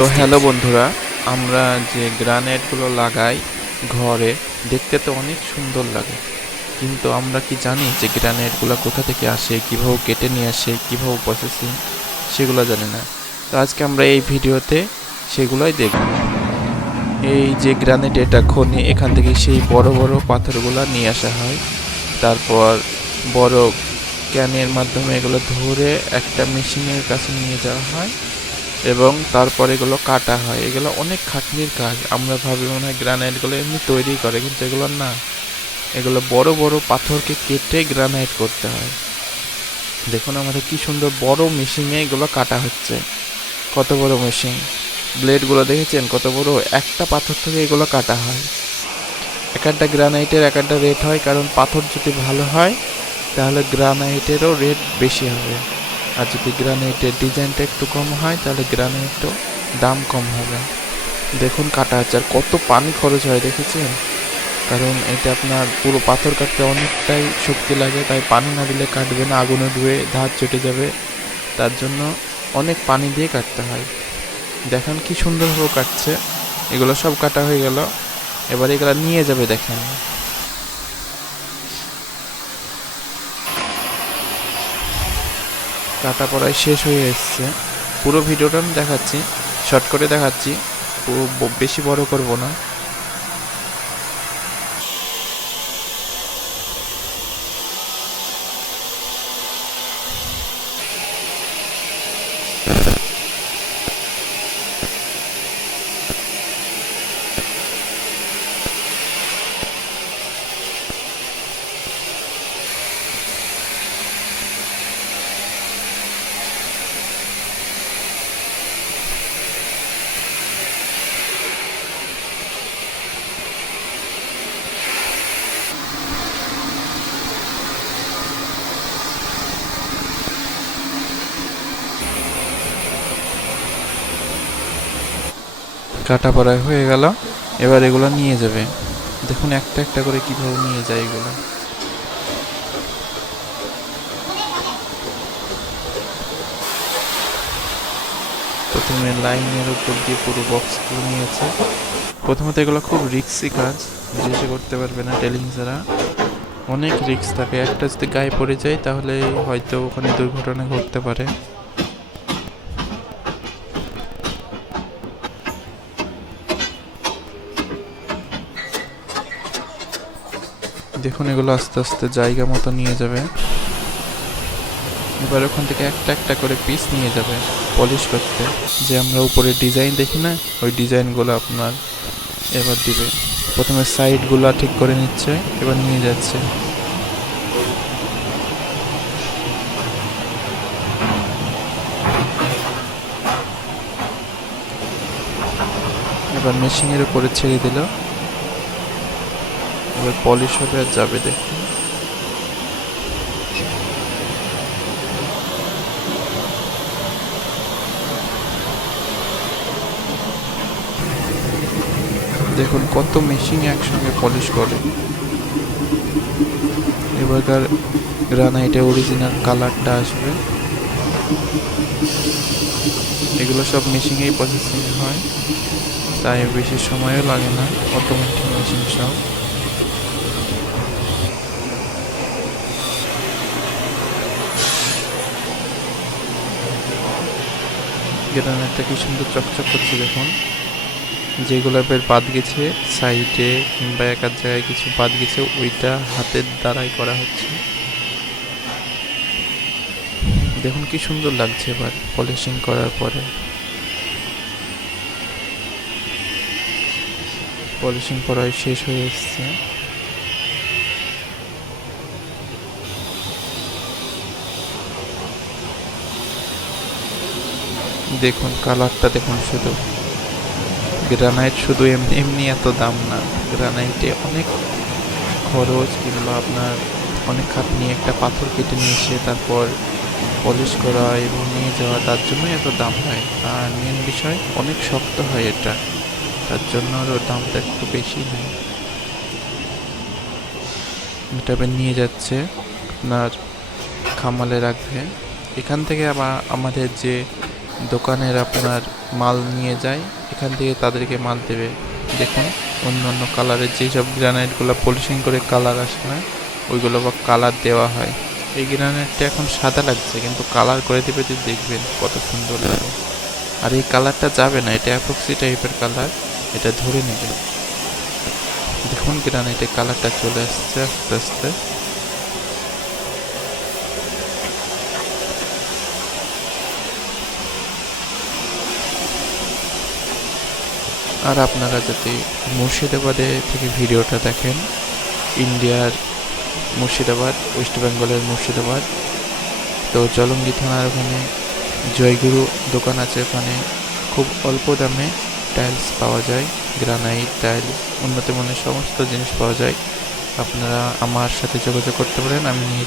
তো হ্যালো বন্ধুরা আমরা যে গ্রানাইটগুলো লাগাই ঘরে দেখতে তো অনেক সুন্দর লাগে। কিন্তু আমরা কি জানি যে গ্রানাইটগুলো কোথা থেকে আসে কীভাবে কেটে নিয়ে আসে কীভাবে প্রসেসিং সেগুলো জানি না। তো আজকে আমরা এই ভিডিওতে সেগুলোই দেখব। এই যে গ্রানাইট এটা খনি এখান থেকে সেই বড় বড় পাথরগুলো নিয়ে আসা হয়। তারপর বড় ক্যানের মাধ্যমে এগুলো ধরে একটা মেশিনের কাছে নিয়ে যাওয়া হয়। এবং তারপর এগুলো কাটা হয়। এগুলো অনেক খাটনির কাজ। আমরা ভাবি মনে হয় গ্রানাইটগুলো এমনি তৈরি করে, কিন্তু এগুলো না। এগুলো বড় বড় পাথরকে কেটে গ্রানাইট করতে হয়। দেখুন আমাদের কি সুন্দর বড় মেশিনে এগুলো কাটা হচ্ছে। কত বড় মেশিন ব্লেডগুলো দেখেছেন? কত বড়? একটা পাথর থেকে এগুলো কাটা হয়। এক একটা গ্রানাইটের এক একটা রেট হয়, কারণ পাথর যদি ভালো হয়, তাহলে গ্রানাইটেরও রেট বেশি হবে। আর যদি গ্রানাইটের ডিজাইনটা একটু কম হয়, তাহলে গ্রানাইটও দাম কম হবে। দেখুন কাটা হচ্ছে আর কত পানি খরচ হয়, দেখেছেন? কারণ এটা আপনার পুরো পাথর কাটতে অনেকটাই শক্তি লাগে, তাই পানি না দিলে কাটবে না, আগুনে ধুয়ে ধার চটে যাবে। তার জন্য অনেক পানি দিয়ে কাটতে হয়। দেখেন কি সুন্দরভাবে কাটছে। এগুলো সব কাটা হয়ে গেল। এবার এগুলো নিয়ে যাবে, দেখেন। কাটা পড়ায় শেষ হয়ে এসছে। পুরো ভিডিওটা আমি দেখাচ্ছি শর্ট করে দেখাচ্ছি। বেশি বড় করব না। কাটা পড়ায় হয়ে গেল। এবার এগুলো নিয়ে যাবে। দেখুন একটা একটা করে কীভাবে নিয়ে যায় এগুলো। প্রথমে লাইনের উপর দিয়ে পুরো বক্সগুলো নিয়েছে। প্রথমত এগুলো খুব রিক্সি কাজ যে করতে পারবে না টেলিং ছাড়া। অনেক রিক্স থাকে। একটা যদি গায়ে পড়ে যায় তাহলে হয়তো ওখানে দুর্ঘটনা ঘটতে পারে। দেখুন, এগুলো আস্তে আস্তে জায়গা মতো নিয়ে যাবে। এবার ওখান থেকে একটা একটা করে পিস নিয়ে যাবে পলিশ করতে। যে আমরা উপরে ডিজাইন দেখি না, ওই ডিজাইনগুলো আপনার এবার দিবে। প্রথমে সাইডগুলো ঠিক করে নিচ্ছে, এবার নিয়ে যাচ্ছে। এবার মেশিনের উপরে ছেড়ে দিল। এবার পলিশ হবে আর যাবে দেখুন দেখুন কত মেশিন একসঙ্গে পলিশ করে। এবারকার গ্রানাইটে অরিজিনাল কালারটা আসবে। এগুলো সব মেশিনেই প্রসেসিং হয়। তাই বেশি সময়ও লাগে না অটোমেটিক মেশিন সব। গ্রানাইটটা কি সুন্দর চকচক করছে দেখুন। যেগুলো বের বাদ গেছে, সাইডে কিংবা এক আধ জায়গায় কিছু বাদ গেছে, ওইটা হাতের দ্বারাই করা হচ্ছে। দেখুন কি সুন্দর লাগছে এবার পলিশিং করার পরে। পলিশিং করাই শেষ হয়ে এসছে। দেখুন কালারটা দেখুন শুধু। গ্রানাইট শুধু এমনি এমনি এত দাম না। গ্রানাইটে অনেক খরচ কিংবা আপনার অনেক খাটনি, একটা পাথর কেটে নিয়ে এসে তারপর পলিশ করা এবং নিয়ে যাওয়া, তার জন্যই এত দাম হয়। আর মেন বিষয়, অনেক শক্ত হয় এটা। তার জন্য আরও দামটা একটু বেশি হয়। এটা নিয়ে যাচ্ছে আপনার খামালে রাখবে। এখান থেকে আবার আমাদের যে দোকানের আপনার মাল নিয়ে যায়, এখান থেকে তাদেরকে মাল দেবে। দেখুন, অন্য অন্য কালারের যেসব গ্রানাইটগুলো পলিশিং করে কালার আসে না, ওইগুলো বা কালার দেওয়া হয়। এই গ্রানাইটটা এখন সাদা লাগছে, কিন্তু কালার করে দেবে যদি দেখবেন কত সুন্দর লাগে আর এই কালারটা যাবে না, এটা অ্যাপক্সি টাইপের কালার এটা ধরে নেবে। দেখুন গ্রানাইটের কালারটা চলে আসছে আস্তে আস্তে। আর আপনারা যদি মুর্শিদাবাদে থেকে ভিডিওটা দেখেন, ইন্ডিয়ার মুর্শিদাবাদ, ওয়েস্ট বেঙ্গলের মুর্শিদাবাদ, তো জলঙ্গি থানার ওখানে জয়গুরু দোকান আছে, ওখানে খুব অল্প দামে টাইলস পাওয়া যায় গ্রানাইট টাইলস উন্নত মানের সমস্ত জিনিস পাওয়া যায়। আপনারা আমার সাথে যোগাযোগ করতে পারেন, আমি নিয়ে